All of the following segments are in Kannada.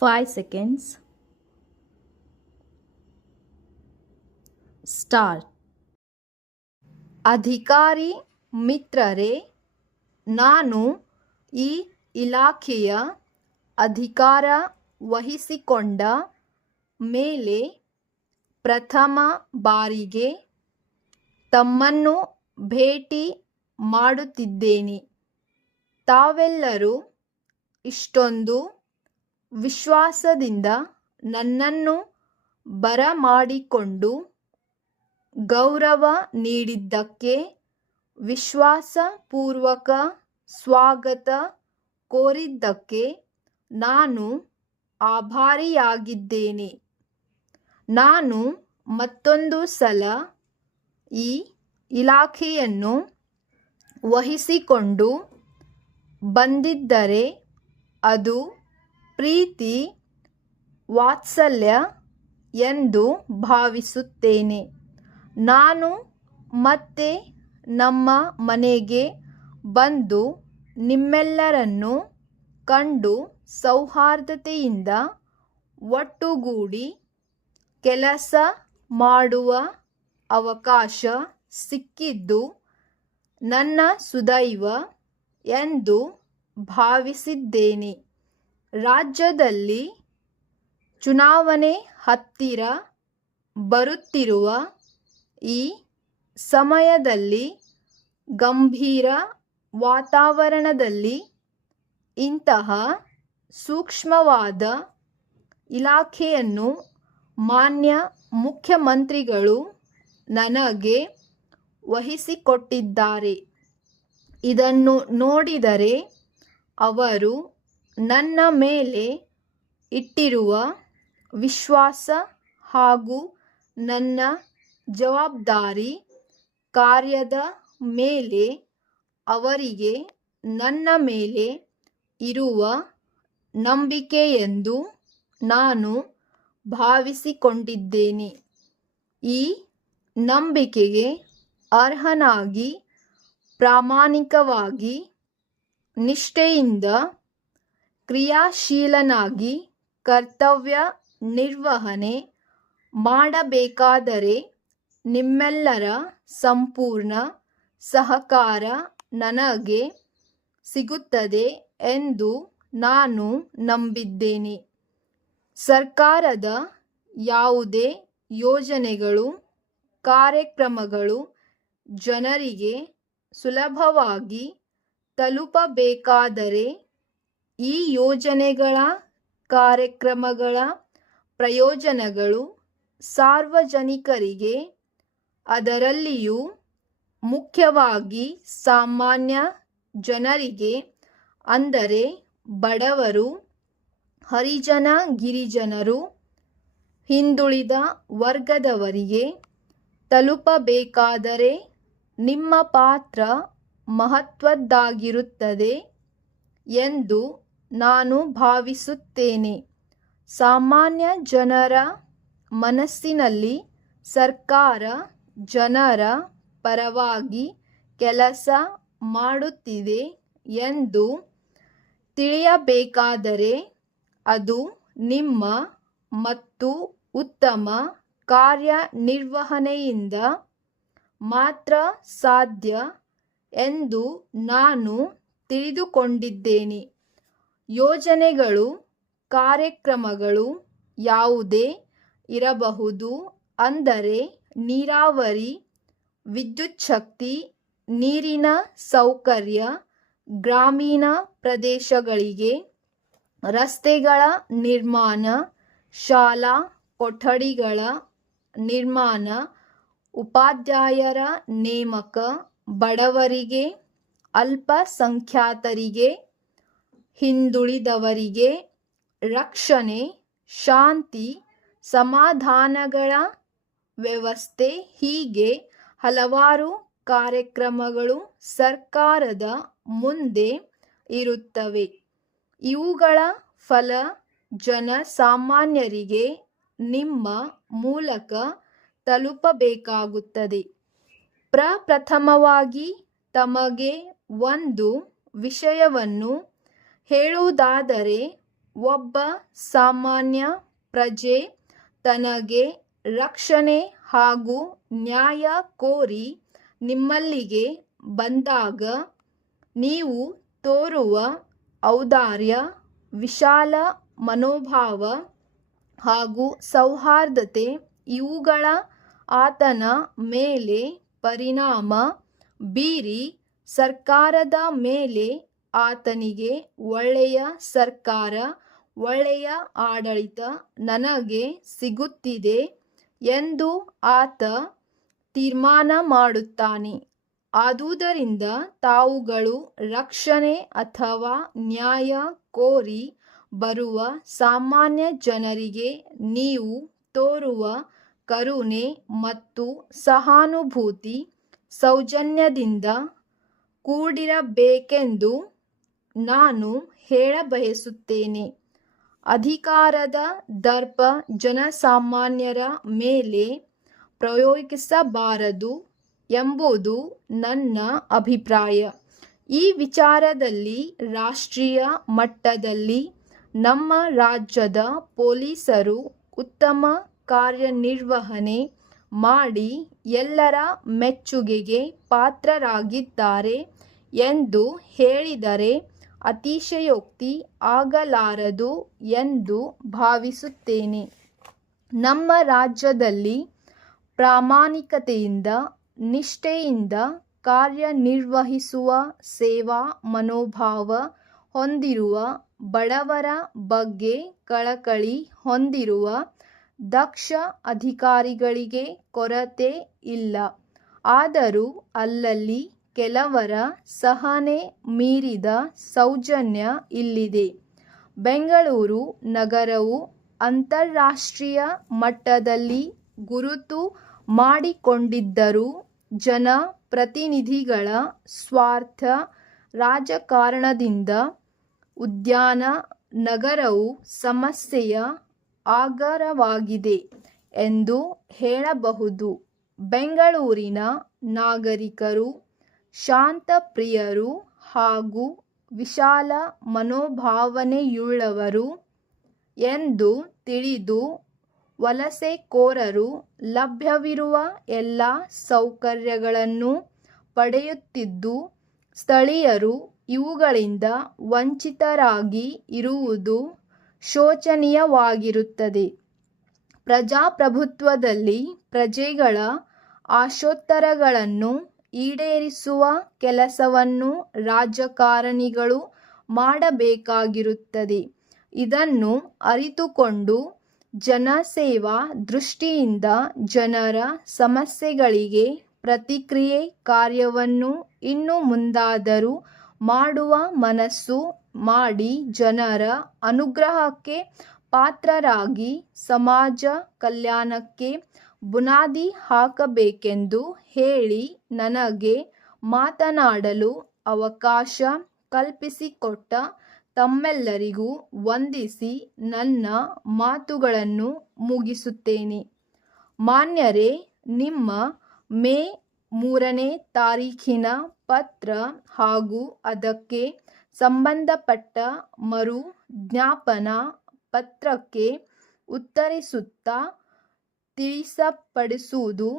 5 seconds. Start. ಅಧಿಕಾರಿ ಮಿತ್ರರೇ, ನಾನು ಈ ಇಲಾಖೆಯ ಅಧಿಕಾರ ವಹಿಸಿಕೊಂಡ ಮೇಲೆ ಪ್ರಥಮ ಬಾರಿಗೆ ತಮ್ಮನ್ನು ಭೇಟಿ ಮಾಡುತ್ತಿದ್ದೇನೆ. ತಾವೆಲ್ಲರೂ ಇಷ್ಟೊಂದು ವಿಶ್ವಾಸದಿಂದ ನನ್ನನ್ನು ಬರಮಾಡಿಕೊಂಡು ಗೌರವ ನೀಡಿದ್ದಕ್ಕೆ, ವಿಶ್ವಾಸಪೂರ್ವಕ ಸ್ವಾಗತ ಕೋರಿದ್ದಕ್ಕೆ ನಾನು ಆಭಾರಿಯಾಗಿದ್ದೇನೆ. ನಾನು ಮತ್ತೊಂದು ಸಲ ಈ ಇಲಾಖೆಯನ್ನು ವಹಿಸಿಕೊಂಡು ಬಂದಿದ್ದರೆ ಅದು ಪ್ರೀತಿ ವಾತ್ಸಲ್ಯ ಎಂದು ಭಾವಿಸುತ್ತೇನೆ. ನಾನು ಮತ್ತೆ ನಮ್ಮ ಮನೆಗೆ ಬಂದು ನಿಮ್ಮೆಲ್ಲರನ್ನು ಕಂಡು ಸೌಹಾರ್ದತೆಯಿಂದ ಒಟ್ಟುಗೂಡಿ ಕೆಲಸ ಮಾಡುವ ಅವಕಾಶ ಸಿಕ್ಕಿದ್ದು ನನ್ನ ಸುದೈವ ಎಂದು ಭಾವಿಸಿದ್ದೇನೆ. ರಾಜ್ಯದಲ್ಲಿ ಚುನಾವಣೆ ಹತ್ತಿರ ಬರುತ್ತಿರುವ ಈ ಸಮಯದಲ್ಲಿ ಗಂಭೀರ ವಾತಾವರಣದಲ್ಲಿ ಇಂತಹ ಸೂಕ್ಷ್ಮವಾದ ಇಲಾಖೆಯನ್ನು ಮಾನ್ಯ ಮುಖ್ಯಮಂತ್ರಿಗಳು ನನಗೆ ವಹಿಸಿಕೊಟ್ಟಿದ್ದಾರೆ. ಇದನ್ನು ನೋಡಿದರೆ ಅವರು ನನ್ನ ಮೇಲೆ ಇಟ್ಟಿರುವ ವಿಶ್ವಾಸ ಹಾಗೂ ನನ್ನ ಜವಾಬ್ದಾರಿ ಕಾರ್ಯದ ಮೇಲೆ ಅವರಿಗೆ ನನ್ನ ಮೇಲೆ ಇರುವ ನಂಬಿಕೆಯೆಂದು ನಾನು ಭಾವಿಸಿಕೊಂಡಿದ್ದೇನೆ. ಈ ನಂಬಿಕೆಗೆ ಅರ್ಹನಾಗಿ ಪ್ರಾಮಾಣಿಕವಾಗಿ ನಿಷ್ಠೆಯಿಂದ ಕ್ರಿಯಾಶೀಲನಾಗಿ ಕರ್ತವ್ಯ ನಿರ್ವಹಣೆ ಮಾಡಬೇಕಾದರೆ ನಿಮ್ಮೆಲ್ಲರ ಸಂಪೂರ್ಣ ಸಹಕಾರ ನನಗೆ ಸಿಗುತ್ತದೆ ಎಂದು ನಾನು ನಂಬಿದ್ದೇನೆ. ಸರ್ಕಾರದ ಯಾವುದೇ ಯೋಜನೆಗಳು, ಕಾರ್ಯಕ್ರಮಗಳು ಜನರಿಗೆ ಸುಲಭವಾಗಿ ತಲುಪಬೇಕಾದರೆ ಈ ಯೋಜನೆಗಳ ಕಾರ್ಯಕ್ರಮಗಳ ಪ್ರಯೋಜನಗಳು ಸಾರ್ವಜನಿಕರಿಗೆ, ಅದರಲ್ಲಿಯೂ ಮುಖ್ಯವಾಗಿ ಸಾಮಾನ್ಯ ಜನರಿಗೆ ಅಂದರೆ ಬಡವರು, ಹರಿಜನ ಗಿರಿಜನರು, ಹಿಂದುಳಿದ ವರ್ಗದವರಿಗೆ ತಲುಪಬೇಕಾದರೆ ನಿಮ್ಮ ಪಾತ್ರ ಮಹತ್ವದ್ದಾಗಿರುತ್ತದೆ ಎಂದು ನಾನು ಭಾವಿಸುತ್ತೇನೆ. ಸಾಮಾನ್ಯ ಜನರ ಮನಸ್ಸಿನಲ್ಲಿ ಸರ್ಕಾರ ಜನರ ಪರವಾಗಿ ಕೆಲಸ ಮಾಡುತ್ತಿದೆ ಎಂದು ತಿಳಿಯಬೇಕಾದರೆ ಅದು ನಿಮ್ಮ ಮತ್ತು ಉತ್ತಮ ಕಾರ್ಯನಿರ್ವಹಣೆಯಿಂದ ಮಾತ್ರ ಸಾಧ್ಯ ಎಂದು ನಾನು ತಿಳಿದುಕೊಂಡಿದ್ದೇನೆ. ಯೋಜನೆಗಳು, ಕಾರ್ಯಕ್ರಮಗಳು ಯಾವುದೇ ಇರಬಹುದು, ಅಂದರೆ ನೀರಾವರಿ, ವಿದ್ಯುಚ್ಛಕ್ತಿ, ನೀರಿನ ಸೌಕರ್ಯ, ಗ್ರಾಮೀಣ ಪ್ರದೇಶಗಳಿಗೆ ರಸ್ತೆಗಳ ನಿರ್ಮಾಣ, ಶಾಲಾ ಕೊಠಡಿಗಳ ನಿರ್ಮಾಣ, ಉಪಾಧ್ಯಾಯರ ನೇಮಕ, ಬಡವರಿಗೆ, ಅಲ್ಪಸಂಖ್ಯಾತರಿಗೆ, ಹಿಂದುಳಿದವರಿಗೆ ರಕ್ಷಣೆ, ಶಾಂತಿ, ಸಮಾಧಾನಗಳ ವ್ಯವಸ್ಥೆ, ಹೀಗೆ ಹಲವಾರು ಕಾರ್ಯಕ್ರಮಗಳು ಸರ್ಕಾರದ ಮುಂದೆ ಇರುತ್ತವೆ. ಇವುಗಳ ಫಲ ಜನಸಾಮಾನ್ಯರಿಗೆ ನಿಮ್ಮ ಮೂಲಕ ತಲುಪಬೇಕಾಗುತ್ತದೆ. ಪ್ರಪ್ರಥಮವಾಗಿ ತಮಗೆ ಒಂದು ವಿಷಯವನ್ನು ಹೇಳುವುದಾದರೆ, ಒಬ್ಬ ಸಾಮಾನ್ಯ ಪ್ರಜೆ ತನಗೆ ರಕ್ಷಣೆ ಹಾಗೂ ನ್ಯಾಯ ಕೋರಿ ನಿಮ್ಮಲ್ಲಿಗೆ ಬಂದಾಗ ನೀವು ತೋರುವ ಔದಾರ್ಯ, ವಿಶಾಲ ಮನೋಭಾವ ಹಾಗೂ ಸೌಹಾರ್ದತೆ ಇವುಗಳ ಆತನ ಮೇಲೆ ಪರಿಣಾಮ ಬೀರಿ ಸರ್ಕಾರದ ಮೇಲೆ ಆತನಿಗೆ ಒಳ್ಳೆಯ ಸರ್ಕಾರ, ಒಳ್ಳೆಯ ಆಡಳಿತ ನನಗೆ ಸಿಗುತ್ತಿದೆ ಎಂದು ಆತ ತೀರ್ಮಾನ ಮಾಡುತ್ತಾನೆ. ಆದುದರಿಂದ ತಾವುಗಳು ರಕ್ಷಣೆ ಅಥವಾ ನ್ಯಾಯ ಕೋರಿ ಬರುವ ಸಾಮಾನ್ಯ ಜನರಿಗೆ ನೀವು ತೋರುವ ಕರುಣೆ ಮತ್ತು ಸಹಾನುಭೂತಿ ಸೌಜನ್ಯದಿಂದ ಕೂಡಿರಬೇಕೆಂದು ನಾನು ಹೇಳಬಯಸುತ್ತೇನೆ. ಅಧಿಕಾರದ ದರ್ಪ ಜನಸಾಮಾನ್ಯರ ಮೇಲೆ ಪ್ರಯೋಗಿಸಬಾರದು ಎಂಬುದು ನನ್ನ ಅಭಿಪ್ರಾಯ. ಈ ವಿಚಾರದಲ್ಲಿ ರಾಷ್ಟ್ರೀಯ ಮಟ್ಟದಲ್ಲಿ ನಮ್ಮ ರಾಜ್ಯದ ಪೊಲೀಸರು ಉತ್ತಮ ಕಾರ್ಯನಿರ್ವಹಣೆ ಮಾಡಿ ಎಲ್ಲರ ಮೆಚ್ಚುಗೆಗೆ ಪಾತ್ರರಾಗಿದ್ದಾರೆ ಎಂದು ಹೇಳಿದರೆ ಅತಿಶಯೋಕ್ತಿ ಆಗಲಾರದು ಎಂದು ಭಾವಿಸುತ್ತೇನೆ. ನಮ್ಮ ರಾಜ್ಯದಲ್ಲಿ ಪ್ರಾಮಾಣಿಕತೆಯಿಂದ, ನಿಷ್ಠೆಯಿಂದ ಕಾರ್ಯನಿರ್ವಹಿಸುವ ಸೇವಾ ಮನೋಭಾವ ಹೊಂದಿರುವ, ಬಡವರ ಬಗ್ಗೆ ಕಳಕಳಿ ಹೊಂದಿರುವ ದಕ್ಷ ಅಧಿಕಾರಿಗಳಿಗೆ ಕೊರತೆ ಇಲ್ಲ. ಆದರೂ ಅಲ್ಲಲ್ಲಿ ಕೆಲವರ ಸಹನೆ ಮೀರಿದ ಸೌಜನ್ಯ ಇಲ್ಲಿದೆ. ಬೆಂಗಳೂರು ನಗರವು ಅಂತಾರಾಷ್ಟ್ರೀಯ ಮಟ್ಟದಲ್ಲಿ ಗುರುತು ಮಾಡಿಕೊಂಡಿದ್ದರೂ ಜನಪ್ರತಿನಿಧಿಗಳ ಸ್ವಾರ್ಥ ರಾಜಕಾರಣದಿಂದ ಉದ್ಯಾನ ನಗರವು ಸಮಸ್ಯೆಯ ಆಗರವಾಗಿದೆ ಎಂದು ಹೇಳಬಹುದು. ಬೆಂಗಳೂರಿನ ನಾಗರಿಕರು ಶಾಂತಪ್ರಿಯರು ಹಾಗೂ ವಿಶಾಲ ಮನೋಭಾವನೆಯುಳ್ಳವರು ಎಂದು ತಿಳಿದು ವಲಸೆಕೋರರು ಲಭ್ಯವಿರುವ ಎಲ್ಲ ಸೌಕರ್ಯಗಳನ್ನು ಪಡೆಯುತ್ತಿದ್ದು, ಸ್ಥಳೀಯರು ಇವುಗಳಿಂದ ವಂಚಿತರಾಗಿ ಇರುವುದು ಶೋಚನೀಯವಾಗಿರುತ್ತದೆ. ಪ್ರಜಾಪ್ರಭುತ್ವದಲ್ಲಿ ಪ್ರಜೆಗಳ ಆಶೋತ್ತರಗಳನ್ನು ಈಡೇರಿಸುವ ಕೆಲಸವನ್ನು ರಾಜಕಾರಣಿಗಳು ಮಾಡಬೇಕಾಗಿರುತ್ತದೆ. ಇದನ್ನು ಅರಿತುಕೊಂಡು ಜನಸೇವಾ ದೃಷ್ಟಿಯಿಂದ ಜನರ ಸಮಸ್ಯೆಗಳಿಗೆ ಪ್ರತಿಕ್ರಿಯೆ ಕಾರ್ಯವನ್ನು ಇನ್ನು ಮುಂದಾದರೂ ಮಾಡುವ ಮನಸ್ಸು ಮಾಡಿ ಜನರ ಅನುಗ್ರಹಕ್ಕೆ ಪಾತ್ರರಾಗಿ ಸಮಾಜ ಕಲ್ಯಾಣಕ್ಕೆ ಬುನಾದಿ ಹಾಕಬೇಕೆಂದು ಹೇಳಿ ನನಗೆ ಮಾತನಾಡಲು ಅವಕಾಶ ಕಲ್ಪಿಸಿಕೊಟ್ಟ ತಮ್ಮೆಲ್ಲರಿಗೂ ವಂದಿಸಿ ನನ್ನ ಮಾತುಗಳನ್ನು ಮುಗಿಸುತ್ತೇನೆ. ಮಾನ್ಯರೇ, ನಿಮ್ಮ ಮೇ 3ನೇ ತಾರೀಖಿನ ಪತ್ರ ಹಾಗೂ ಅದಕ್ಕೆ ಸಂಬಂಧಪಟ್ಟ ಮರು ಜ್ಞಾಪನಾ ಪತ್ರಕ್ಕೆ ಉತ್ತರಿಸುತ್ತಾ ತಿಳಿಸಪಡಿಸುವುದು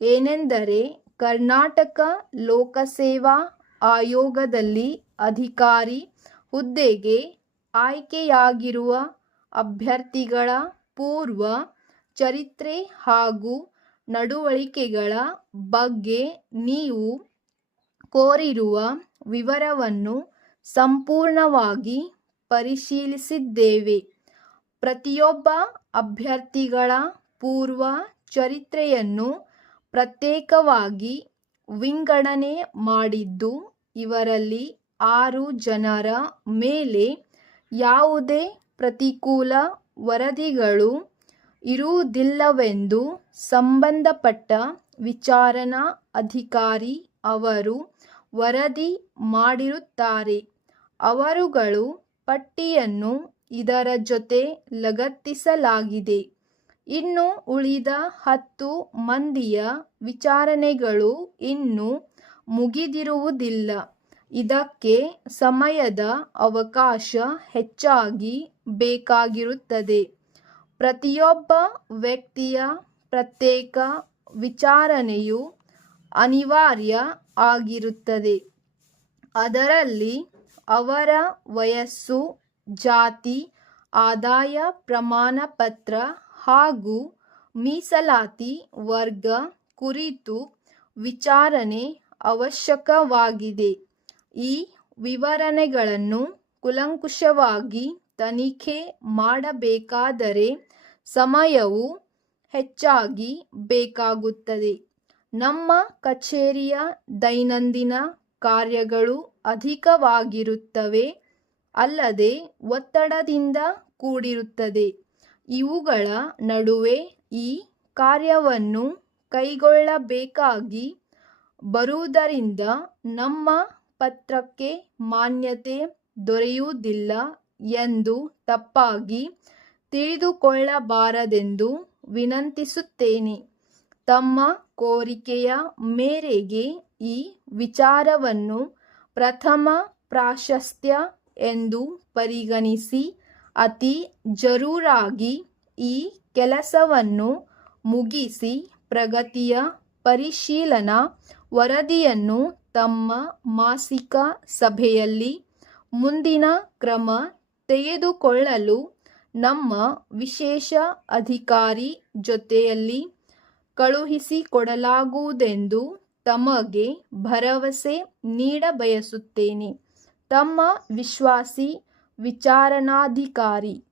ಏನೆಂದರೆ, ಕರ್ನಾಟಕ ಲೋಕಸೇವಾ ಆಯೋಗದಲ್ಲಿ ಅಧಿಕಾರಿ ಹುದ್ದೆಗೆ ಆಯ್ಕೆಯಾಗಿರುವ ಅಭ್ಯರ್ಥಿಗಳ ಪೂರ್ವ ಚರಿತ್ರೆ ಹಾಗೂ ನಡವಳಿಕೆಗಳ ಬಗ್ಗೆ ನೀವು ಕೋರಿರುವ ವಿವರವನ್ನು ಸಂಪೂರ್ಣವಾಗಿ ಪರಿಶೀಲಿಸಿದ್ದೇವೆ. ಪ್ರತಿಯೊಬ್ಬ ಅಭ್ಯರ್ಥಿಗಳ ಪೂರ್ವ ಚರಿತ್ರೆಯನ್ನು ಪ್ರತ್ಯೇಕವಾಗಿ ವಿಂಗಡಣೆ ಮಾಡಿದ್ದು, ಇವರಲ್ಲಿ 6 ಜನರ ಮೇಲೆ ಯಾವುದೇ ಪ್ರತಿಕೂಲ ವರದಿಗಳು ಇರುವುದಿಲ್ಲವೆಂದು ಸಂಬಂಧಪಟ್ಟ ವಿಚಾರಣಾ ಅಧಿಕಾರಿ ಅವರು ವರದಿ ಮಾಡಿರುತ್ತಾರೆ. ಅವರುಗಳು ಪಟ್ಟಿಯನ್ನು ಇದರ ಜೊತೆ ಲಗತ್ತಿಸಲಾಗಿದೆ. ಇನ್ನು ಉಳಿದ 10 ಮಂದಿಯ ವಿಚಾರಣೆಗಳು ಇನ್ನೂ ಮುಗಿದಿರುವುದಿಲ್ಲ. ಇದಕ್ಕೆ ಸಮಯದ ಅವಕಾಶ ಹೆಚ್ಚಾಗಿ ಬೇಕಾಗಿರುತ್ತದೆ. ಪ್ರತಿಯೊಬ್ಬ ವ್ಯಕ್ತಿಯ ಪ್ರತ್ಯೇಕ ವಿಚಾರಣೆಯು ಅನಿವಾರ್ಯ ಆಗಿರುತ್ತದೆ. ಅದರಲ್ಲಿ ಅವರ ವಯಸ್ಸು, ಜಾತಿ, ಆದಾಯ ಪ್ರಮಾಣಪತ್ರ ಹಾಗೂ ಮೀಸಲಾತಿ ವರ್ಗ ಕುರಿತು ವಿಚಾರಣೆ ಅವಶ್ಯಕವಾಗಿದೆ. ಈ ವಿವರಣೆಗಳನ್ನು ಕೂಲಂಕುಷವಾಗಿ ತನಿಖೆ ಮಾಡಬೇಕಾದರೆ ಸಮಯವು ಹೆಚ್ಚಾಗಿ ಬೇಕಾಗುತ್ತದೆ. ನಮ್ಮ ಕಚೇರಿಯ ದೈನಂದಿನ ಕಾರ್ಯಗಳು ಅಧಿಕವಾಗಿರುತ್ತವೆ, ಅಲ್ಲದೆ ಒತ್ತಡದಿಂದ ಕೂಡಿರುತ್ತದೆ. ಇವುಗಳ ನಡುವೆ ಈ ಕಾರ್ಯವನ್ನು ಕೈಗೊಳ್ಳಬೇಕಾಗಿ ಬರುವುದರಿಂದ ನಮ್ಮ ಪತ್ರಕ್ಕೆ ಮಾನ್ಯತೆ ದೊರೆಯುವುದಿಲ್ಲ ಎಂದು ತಪ್ಪಾಗಿ ತಿಳಿದುಕೊಳ್ಳಬಾರದೆಂದು ವಿನಂತಿಸುತ್ತೇನೆ. ತಮ್ಮ ಕೋರಿಕೆಯ ಮೇರೆಗೆ ಈ ವಿಚಾರವನ್ನು ಪ್ರಥಮ ಪ್ರಾಶಸ್ತ್ಯ ಎಂದು ಪರಿಗಣಿಸಿ ಅತಿ ಜರೂರಾಗಿ ಈ ಕೆಲಸವನ್ನು ಮುಗಿಸಿ ಪ್ರಗತಿಯ ಪರಿಶೀಲನಾ ವರದಿಯನ್ನು ತಮ್ಮ ಮಾಸಿಕ ಸಭೆಯಲ್ಲಿ ಮುಂದಿನ ಕ್ರಮ ತೆಗೆದುಕೊಳ್ಳಲು ನಮ್ಮ ವಿಶೇಷ ಅಧಿಕಾರಿ ಜೊತೆಯಲ್ಲಿ ಕಳುಹಿಸಿಕೊಡಲಾಗುವುದೆಂದು ತಮಗೆ ಭರವಸೆ ನೀಡಬಯಸುತ್ತೇನೆ. ತಮ್ಮ ವಿಶ್ವಾಸಿ ವಿಚಾರಣಾಧಿಕಾರಿ.